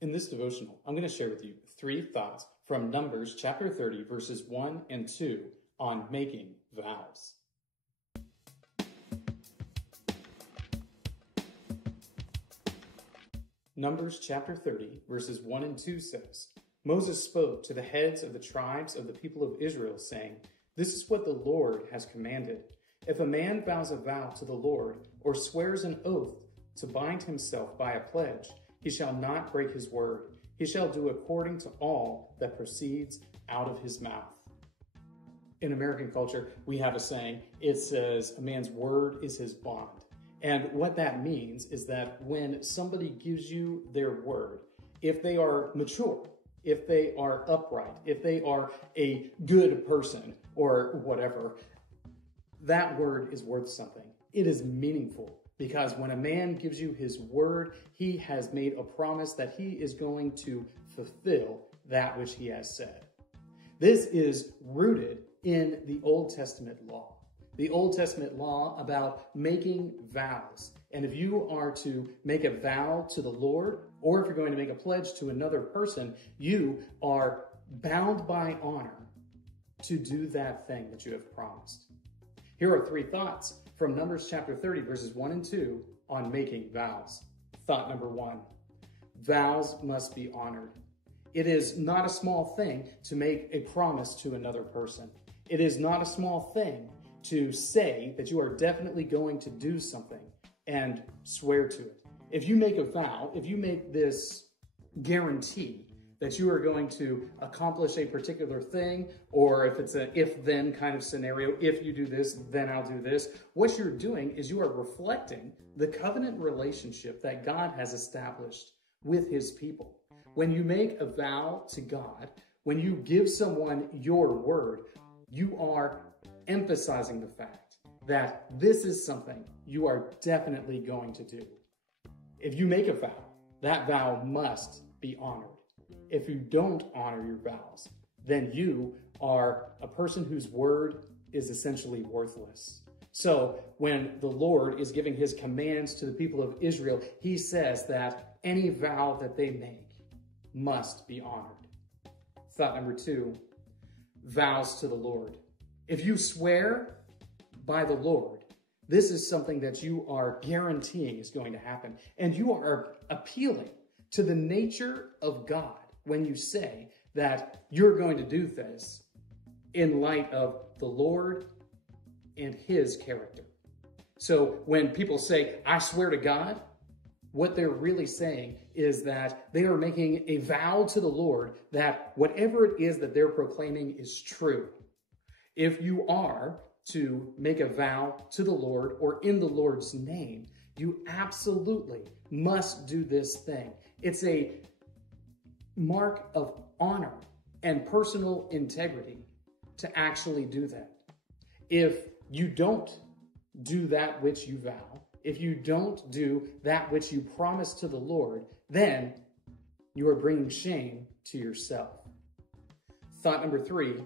In this devotional, I'm going to share with you 3 thoughts from Numbers chapter 30, verses 1 and 2 on making vows. Numbers chapter 30, verses 1 and 2 says, Moses spoke to the heads of the tribes of the people of Israel, saying, This is what the Lord has commanded. If a man vows a vow to the Lord or swears an oath to bind himself by a pledge, he shall not break his word. He shall do according to all that proceeds out of his mouth. In American culture, we have a saying, it says, a man's word is his bond. And what that means is that when somebody gives you their word, if they are mature, if they are upright, if they are a good person or whatever, that word is worth something. It is meaningful because when a man gives you his word, he has made a promise that he is going to fulfill that which he has said. This is rooted in the Old Testament law. The Old Testament law about making vows. And if you are to make a vow to the Lord, or if you're going to make a pledge to another person, you are bound by honor to do that thing that you have promised. Here are 3 thoughts from Numbers chapter 30, verses 1 and 2 on making vows. Thought number 1, vows must be honored. It is not a small thing to make a promise to another person. It is not a small thing to say that you are definitely going to do something and swear to it. If you make a vow, if you make this guarantee that you are going to accomplish a particular thing, or if it's an if-then kind of scenario, if you do this, then I'll do this, what you're doing is you are reflecting the covenant relationship that God has established with his people. When you make a vow to God, when you give someone your word, you are emphasizing the fact that this is something you are definitely going to do. If you make a vow, that vow must be honored. If you don't honor your vows, then you are a person whose word is essentially worthless. So when the Lord is giving his commands to the people of Israel, he says that any vow that they make must be honored. Thought number 2, vows to the Lord. If you swear by the Lord, this is something that you are guaranteeing is going to happen. And you are appealing to the nature of God when you say that you're going to do this in light of the Lord and his character. So when people say, I swear to God, what they're really saying is that they are making a vow to the Lord that whatever it is that they're proclaiming is true. If you are to make a vow to the Lord or in the Lord's name, you absolutely must do this thing. It's a mark of honor and personal integrity to actually do that. If you don't do that which you vow, if you don't do that which you promise to the Lord, then you are bringing shame to yourself. Thought number 3,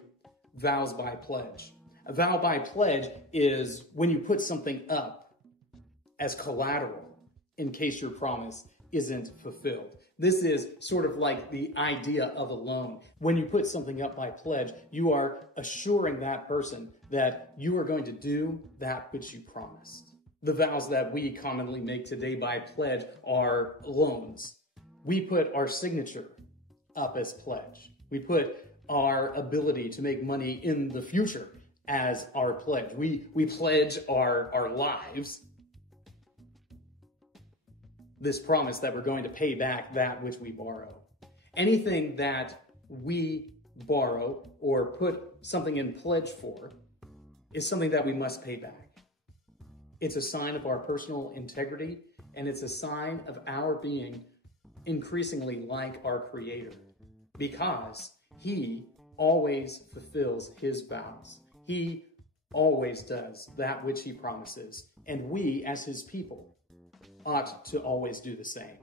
vows by pledge. A vow by pledge is when you put something up as collateral in case your promise isn't fulfilled. This is sort of like the idea of a loan. When you put something up by pledge, you are assuring that person that you are going to do that which you promised. The vows that we commonly make today by pledge are loans. We put our signature up as pledge. We put our ability to make money in the future as our pledge. We pledge our lives. This promise that we're going to pay back that which we borrow. Anything that we borrow or put something in pledge for is something that we must pay back. It's a sign of our personal integrity, and it's a sign of our being increasingly like our Creator, because he always fulfills his vows. He always does that which he promises, and we as his people ought to always do the same.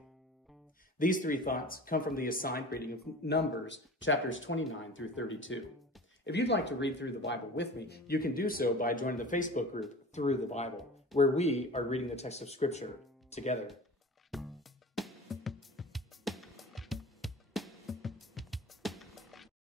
These 3 thoughts come from the assigned reading of Numbers, chapters 29 through 32. If you'd like to read through the Bible with me, you can do so by joining the Facebook group Through the Bible, where we are reading the text of Scripture together.